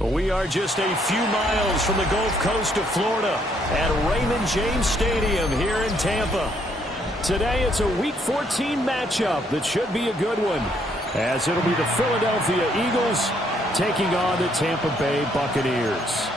We are just a few miles from the Gulf Coast of Florida at Raymond James Stadium here in Tampa. Today it's a Week 14 matchup that should be a good one, as it'll be the Philadelphia Eagles taking on the Tampa Bay Buccaneers.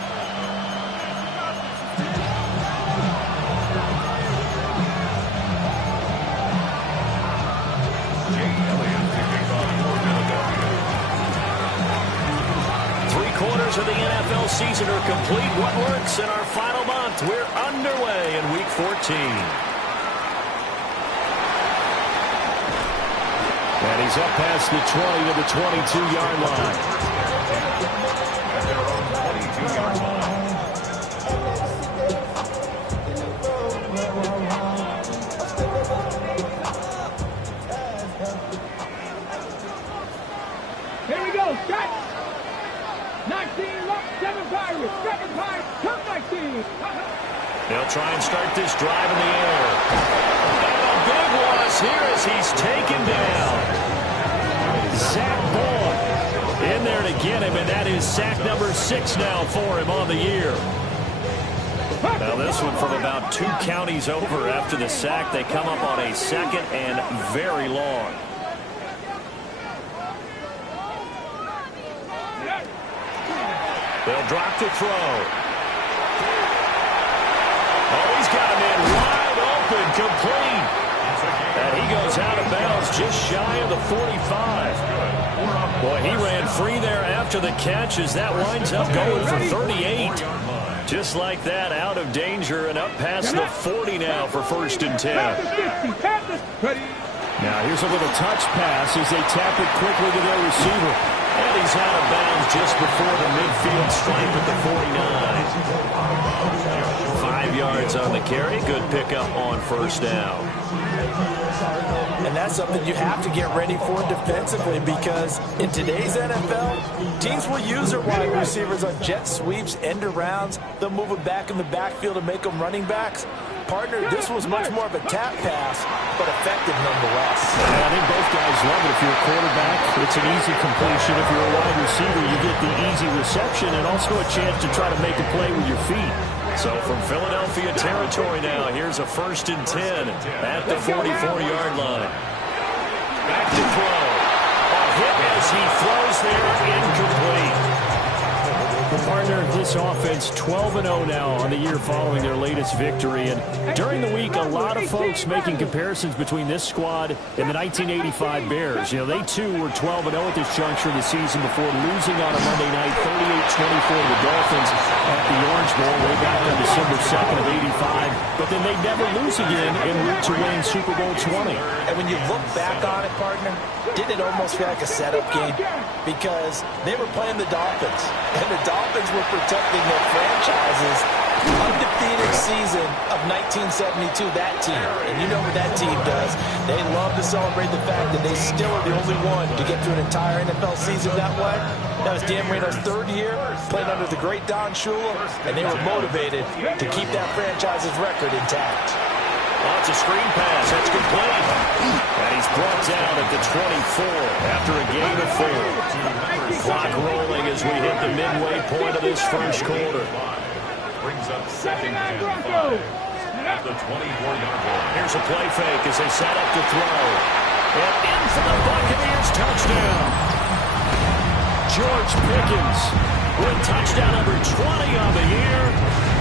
Of the NFL season are complete. What works in our final month? We're underway in Week 14. And he's up past the 20 to the 22-yard line. At their own 22-yard line. Here we go, stretch! 19, look, 7 Pirates, 7 Pirates, come 19. They'll try and start this drive in the air. And a big loss here as he's taken down. Zach Boyd in there to get him, and that is sack number 6 now for him on the year. Now this one from about 2 counties over after the sack. They come up on a second and very long. They'll drop the throw. Oh, he's got him in wide open, complete. And he goes out of bounds just shy of the 45. Boy, he ran free there after the catch as that winds up going for 38. Just like that, out of danger and up past the 40 now for 1st and 10. Now here's a little touch pass as they tap it quickly to their receiver. And he's out of bounds just before the midfield stripe at the 49. 5 yards on the carry. Good pickup on 1st down. And that's something you have to get ready for defensively, because in today's NFL, teams will use their wide receivers on jet sweeps, end arounds. They'll move them back in the backfield and make them running backs. Partner, this was much more of a tap pass, but effective nonetheless. I think both guys love it. If you're a quarterback, it's an easy completion. If you're a wide receiver, you get the easy reception and also a chance to try to make a play with your feet. So from Philadelphia territory now, here's a 1st and 10 at the 44-yard line. Back to throw. A hit as he throws there, incomplete. The partner of this offense, 12-0 now on the year following their latest victory. And during the week, a lot of folks making comparisons between this squad and the 1985 Bears. You know, they too were 12-0 at this juncture of the season before losing on a Monday night, 38-24 to the Dolphins at the Orange Bowl way back on December 2nd of 85. But then they never lose again en route to win Super Bowl 20. And when you look back on it, partner, didn't it almost feel like a setup game? Because they were playing the Dolphins, and the Dolphins were protecting their franchise's undefeated season of 1972, that team. And you know what that team does. They love to celebrate the fact that they still are the only one to get through an entire NFL season that way. That was Dan Marino's 3rd year, playing under the great Don Shula, and they were motivated to keep that franchise's record intact. Oh, it's a screen pass. That's complete. And he's brought down at the 24 after a gain of 4. Clock rolling as we hit the midway point of this 1st quarter. Brings up 2nd and 5 at the 24-yard line. Here's a play fake as they set up to throw. And in for the Buccaneers touchdown. George Pickens with touchdown number 20 on the year.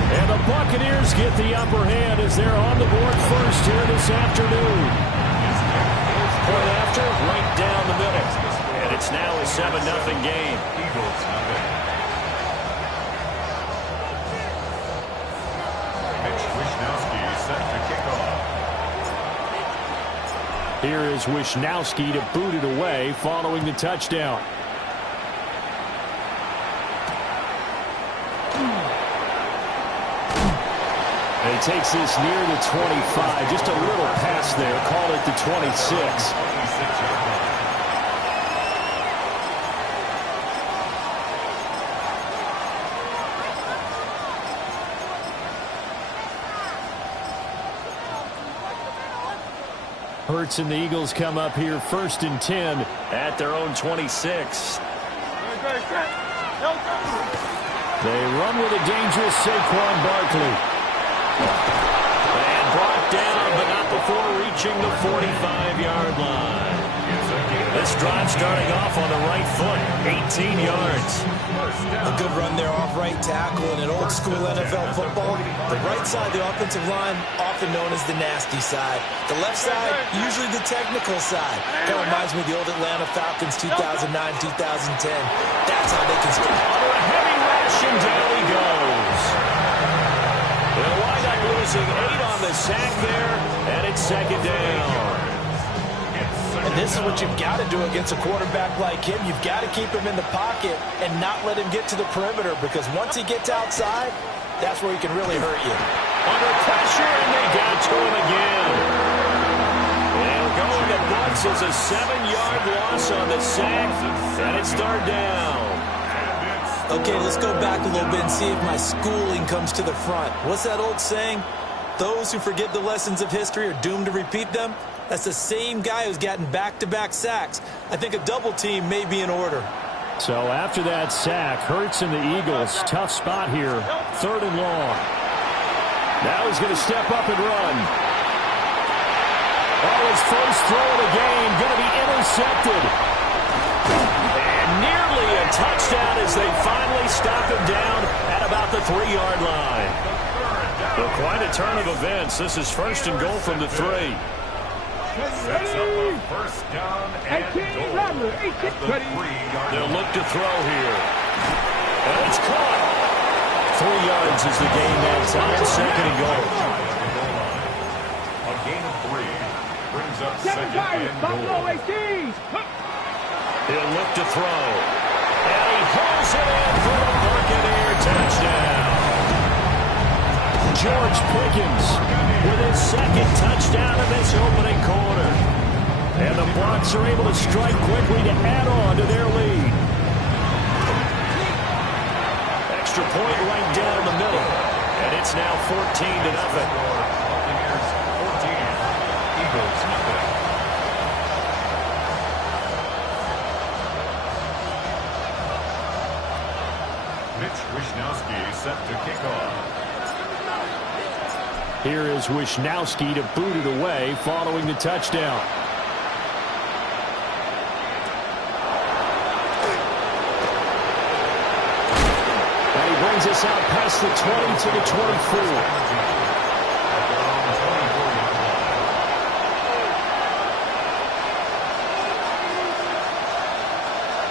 And the Buccaneers get the upper hand as they're on the board first here this afternoon. Point after, right down the middle. And it's now a 7-0 game. Eagles nothing. Mitch Wishnowsky set to kick off. Here is Wishnowsky to boot it away following the touchdown. And he takes this near the 25. Just a little pass there. Call it the 26. Hurts and the Eagles come up here 1st and 10 at their own 26. They run with a dangerous Saquon Barkley. And brought down, but not before reaching the 45-yard line. This drive starting off on the right foot, 18 yards. A good run there off right tackle in an old school NFL football. The right side of the offensive line, often known as the nasty side. The left side, usually the technical side. Kind of reminds me of the old Atlanta Falcons 2009, 2010. That's how they can score. Under a heavy rush, and down he goes. They'll wind up losing 8 on the sack there, and it's second down. And this is what you've got to do against a quarterback like him. You've got to keep him in the pocket and not let him get to the perimeter, because once he gets outside, that's where he can really hurt you. Under pressure, and they got to him again. They'll go in the bucs as a 7-yard loss on the sack, and it's third down. Okay, let's go back a little bit and see if my schooling comes to the front. What's that old saying? Those who forget the lessons of history are doomed to repeat them. That's the same guy who's gotten back-to-back sacks. I think a double team may be in order. So after that sack, Hurts and the Eagles, tough spot here, third and long. Now he's going to step up and run. Oh, his first throw of the game, going to be intercepted. And nearly a touchdown as they finally stop him down at about the 3-yard line. Well, quite a turn of events. This is first and goal from the 3. Sets up a first down and goal at the 3-yard line. They'll look to throw here. And it's caught. 3 yards is the game that time. Second and goal. A gain of 3 brings up second and goal. He'll look to throw. And he hauls it in for the Buccaneer touchdown. George Pickens with his second touchdown in this opening quarter. And the Bucs are able to strike quickly to add on to their lead. Extra point right down the middle. And it's now 14-0. Buccaneers 14, Eagles nothing. Mitch Wishnowsky set to kick off. Here is Wishnowsky to boot it away following the touchdown. And he brings us out past the 20 to the 24.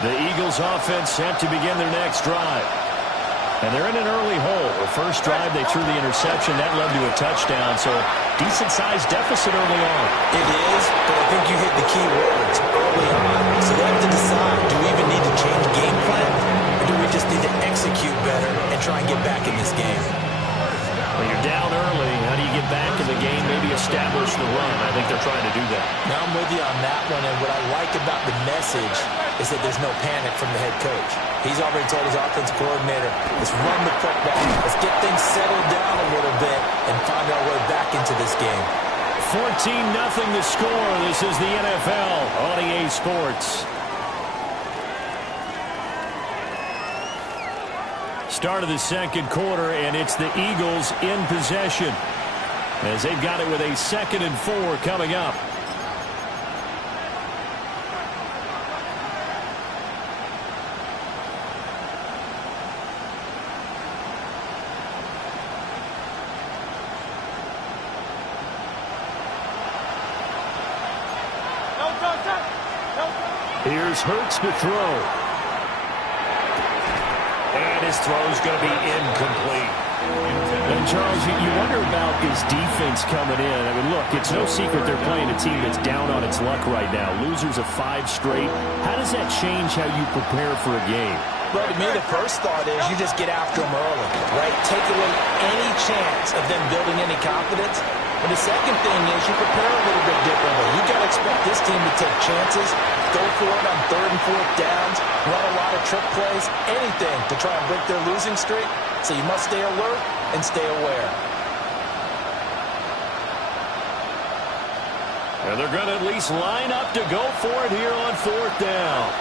The Eagles offense set to begin their next drive. And they're in an early hole. The first drive, they threw the interception. That led to a touchdown, so decent-sized deficit early on. It is, but I think you hit the key words early on. So they have to decide, do we even need to change game plan, or do we just need to execute better and try and get back in this game? When you're down early, how do you get back in the game, maybe establish the run? I think they're trying to do that. Now I'm with you on that one, and what I like about the message is that there's no panic from the head coach. He's already told his offense coordinator, let's run the football, let's get things settled down a little bit and find our way back into this game. 14-0 the score. This is the NFL on EA Sports. Start of the second quarter, and it's the Eagles in possession as they've got it with a 2nd and 4 coming up. Here's Hurts to throw. And his throw's going to be incomplete. And, Charles, you wonder about his defense coming in. I mean, look, it's no secret they're playing a team that's down on its luck right now. Losers of 5 straight. How does that change how you prepare for a game? Well, to me, the first thought is you just get after them early, right? Take away any chance of them building any confidence. But the second thing is you prepare a little bit differently. You got to expect this team to take chances, go for it on 3rd and 4th downs, run a lot of trick plays, anything to try and break their losing streak. So you must stay alert and stay aware. And they're going to at least line up to go for it here on 4th down.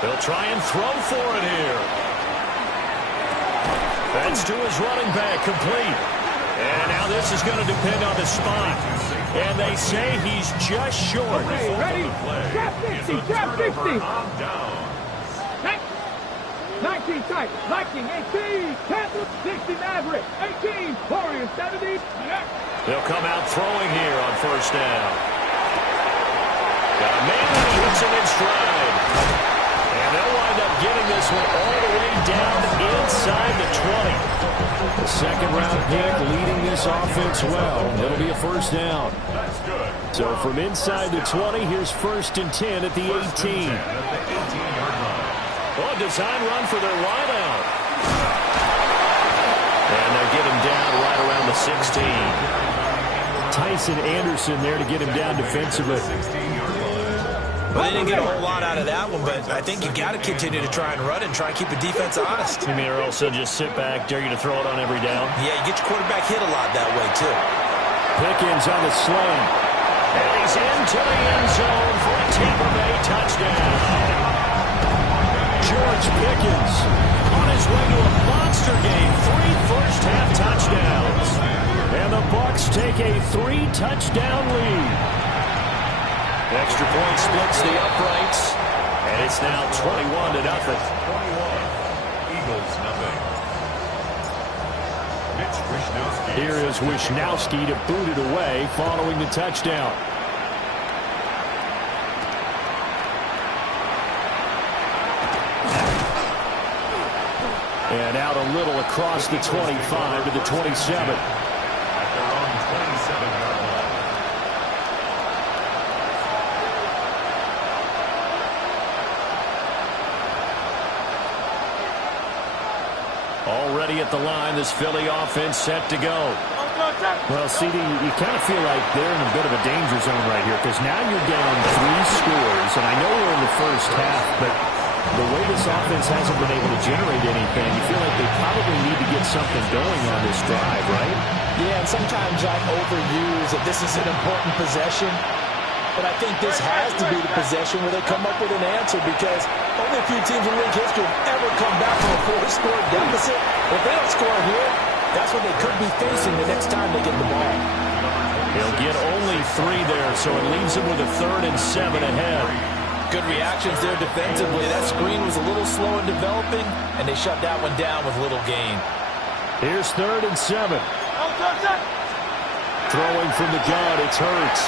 They'll try and throw for it here. That's to his running back, complete. And now this is going to depend on the spot. And they say he's just short. Okay, ready? Drop 50, drop 50. 19 tight, Viking 18, Catholic 60 Maverick, 18, Warriors 70. They'll come out throwing here on first down. Got a man that hits him in stride. And they'll wind up getting this one all the way down inside the 20. The second-round pick leading this offense well. It'll be a first down. So from inside the 20, here's 1st and 10 at the 18. Oh, design run for their wideout. And they'll get him down right around the 16. Tyson Anderson there to get him down defensively. Well, they didn't get a whole lot out of that one, but I think you got to continue to try and run and try and keep the defense honest. You mean or also just sit back, dare you to throw it on every down? Yeah, you get your quarterback hit a lot that way, too. Pickens on the sling. And he's into the end zone for a Tampa Bay touchdown. George Pickens on his way to a monster game. 3 first-half touchdowns. And the Bucs take a 3-touchdown lead. Extra point splits the uprights. And it's now 21-0. 21. Eagles, nothing. Mitch Wishnowsky. Here is Wishnowsky to boot it away following the touchdown. And out a little across the 25 to the 27. At their own 27-yard line. Already at the line, this Philly offense set to go. Well, CD, you kind of feel like they're in a bit of a danger zone right here because now you're down 3 scores, and I know we're in the first half, but the way this offense hasn't been able to generate anything, you feel like they probably need to get something going on this drive, right? Yeah, and sometimes I overuse that this is an important possession, but I think this has to be the possession where they come up with an answer because only a few teams in league history have ever come back from a 4-score deficit. If they don't score here, that's what they could be facing the next time they get the ball. They'll get only 3 there, so it leaves them with a 3rd and 7 ahead. Good reactions there defensively. That screen was a little slow in developing, and they shut that one down with little gain. Here's 3rd and 7. Throwing from the gun, it's Hurts.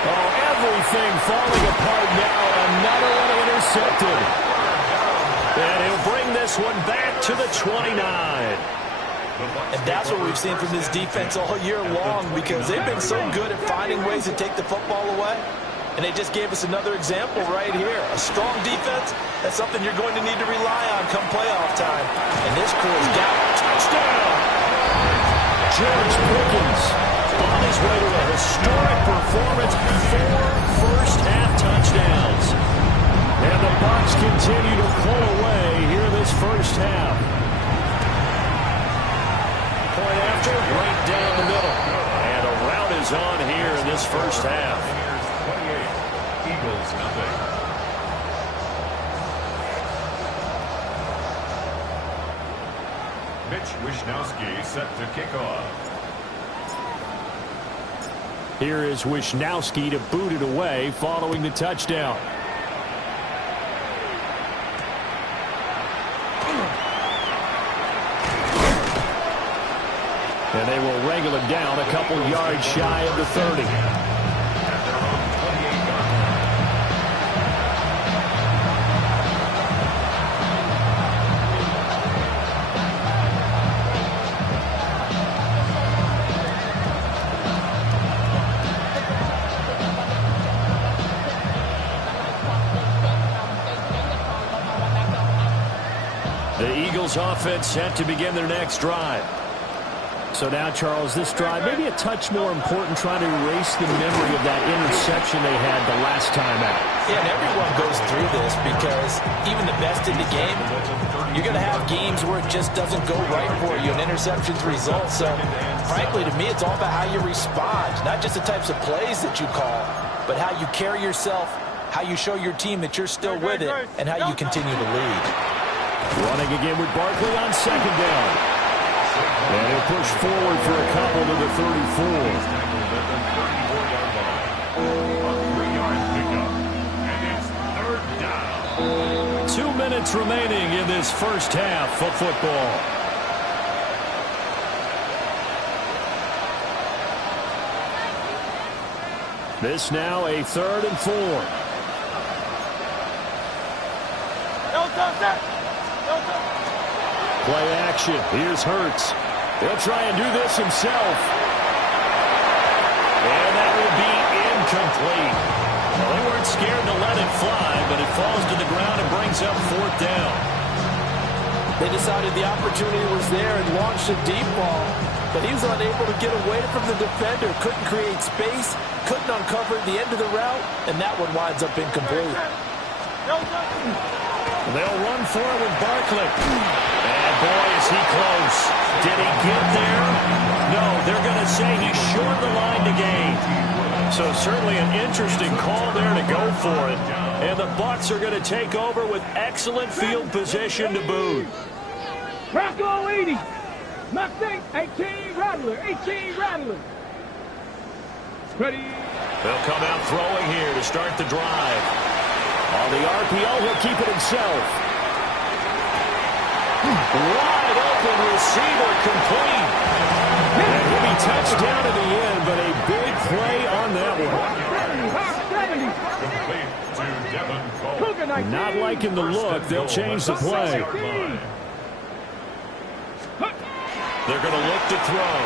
Oh, everything falling apart now. Another one intercepted. And he'll bring this one back to the 29. And that's what we've seen from this defense all year long because they've been so good at finding ways to take the football away. And they just gave us another example right here. A strong defense, that's something you're going to need to rely on come playoff time. And this crew has got a touchdown. George Pickens on his way to a historic performance. 4 first-half touchdowns. And the Bucs continue to pull away here this first half. Point after, right down the middle. And a rout is on here in this first half. Eagles, nothing. Mitch Wishnowsky set to kick off. Here is Wishnowsky to boot it away following the touchdown. And they will wrangle him down a couple yards shy of the 30. The Eagles offense set to begin their next drive. So now, Charles, this drive maybe a touch more important trying to erase the memory of that interception they had the last time out. Yeah, and everyone goes through this because even the best in the game, you're going to have games where it just doesn't go right for you, and interceptions result. So, frankly, to me, it's all about how you respond, not just the types of plays that you call, but how you carry yourself how you show your team that you're still with it, and how you continue to lead. Running again with Barkley on second down. And he'll push forward for a couple to the 34. 2 minutes remaining in this first half of football. This now a 3rd and 4. Play action. Here's Hurts. He'll try and do this himself. And that will be incomplete. Well, they weren't scared to let it fly, but it falls to the ground and brings up 4th down. They decided the opportunity was there and launched a deep ball, but he was unable to get away from the defender. Couldn't create space, couldn't uncover the end of the route, and that one winds up incomplete. They'll run for it with Barkley. And boy, is he close. Did he get there? No, they're going to say he's short the line to gain. So certainly an interesting call there to go for it. And the Bucs are going to take over with excellent field position to boot. Rocco 80. Mustang 18 Rattler. 18 Rattler. Ready. They'll come out throwing here to start the drive. On the RPO, he'll keep it himself. Wide open receiver complete. And he'll be touched down in the end, but a big play on that one. Not liking the look. They'll change the play. They're going to look to throw.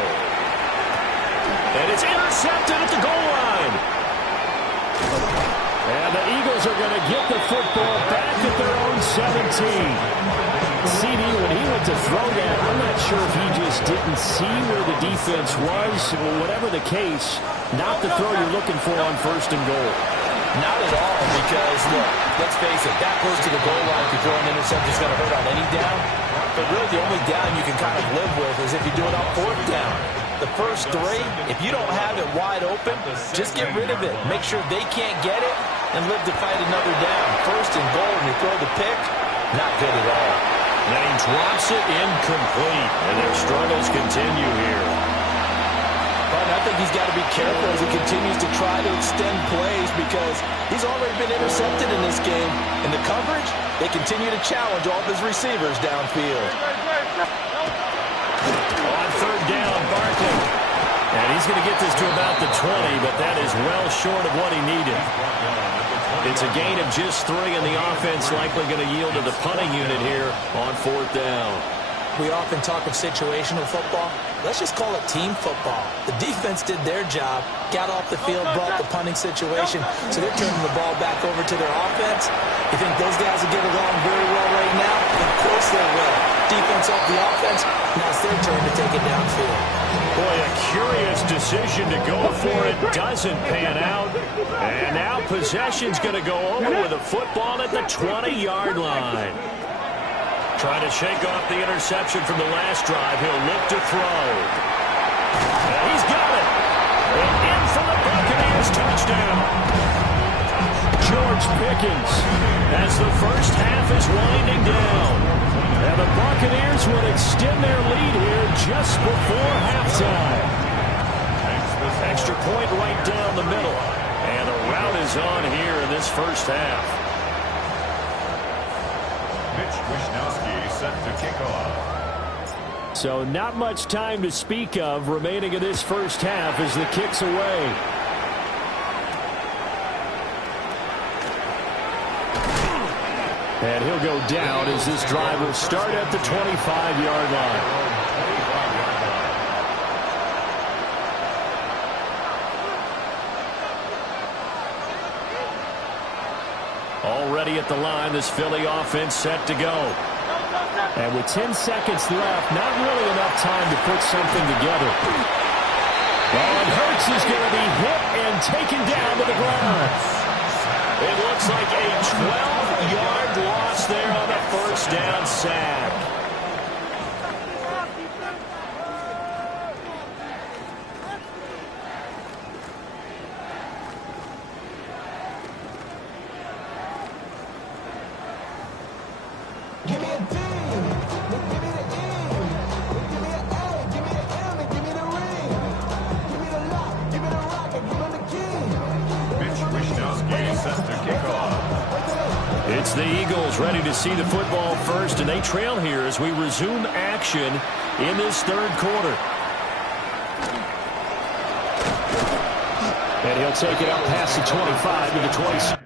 And it's intercepted at the goal line. And the Eagles are going to get the football back at their own 17. CD, when he went to throw that, I'm not sure if he just didn't see where the defense was. Well, whatever the case, not the throw you're looking for on 1st and goal. Not at all, because, look, let's face it, that close to the goal line, if you throw an interception, is going to hurt on any down. But really, the only down you can kind of live with is if you do it on 4th down. The first 3, if you don't have it wide open, just get rid of it. Make sure they can't get it and live to fight another down. 1st and goal, and you throw the pick, not good at all. Then he drops it incomplete, and their struggles continue here. But I think he's got to be careful as he continues to try to extend plays because he's already been intercepted in this game. In the coverage, they continue to challenge all of his receivers downfield. On 3rd down, Barkley. And he's going to get this to about the 20, but that is well short of what he needed. It's a gain of just 3, and the offense likely going to yield to the punting unit here on 4th down. We often talk of situational football. Let's just call it team football. The defense did their job, got off the field, brought the punting situation, so they're turning the ball back over to their offense. You think those guys will get along very well right now? Of course they will. Defense off the offense, now it's their turn to take it downfield. Boy, a curious decision to go for it. Doesn't pan out. And now possession's going to go over with a football at the 20-yard line. Trying to shake off the interception from the last drive. He'll look to throw. And he's got it. And in for the Buccaneers touchdown. George Pickens as the first half is winding down. And the Buccaneers will extend their lead here just before halftime. Extra point right down the middle. And a rout is on here in this first half. Set to kick off. So not much time to speak of remaining in this first half as the kick's away. And he'll go down as this drive will start at the 25-yard line. Already at the line, this Philly offense set to go. And with 10 seconds left, not really enough time to put something together. Oh, and Hurts is going to be hit and taken down to the ground. It looks like a 12-yard loss there on a first down sack. It's the Eagles ready to see the football first, and they trail here as we resume action in this third quarter. And he'll take it out past the 25 to the 26.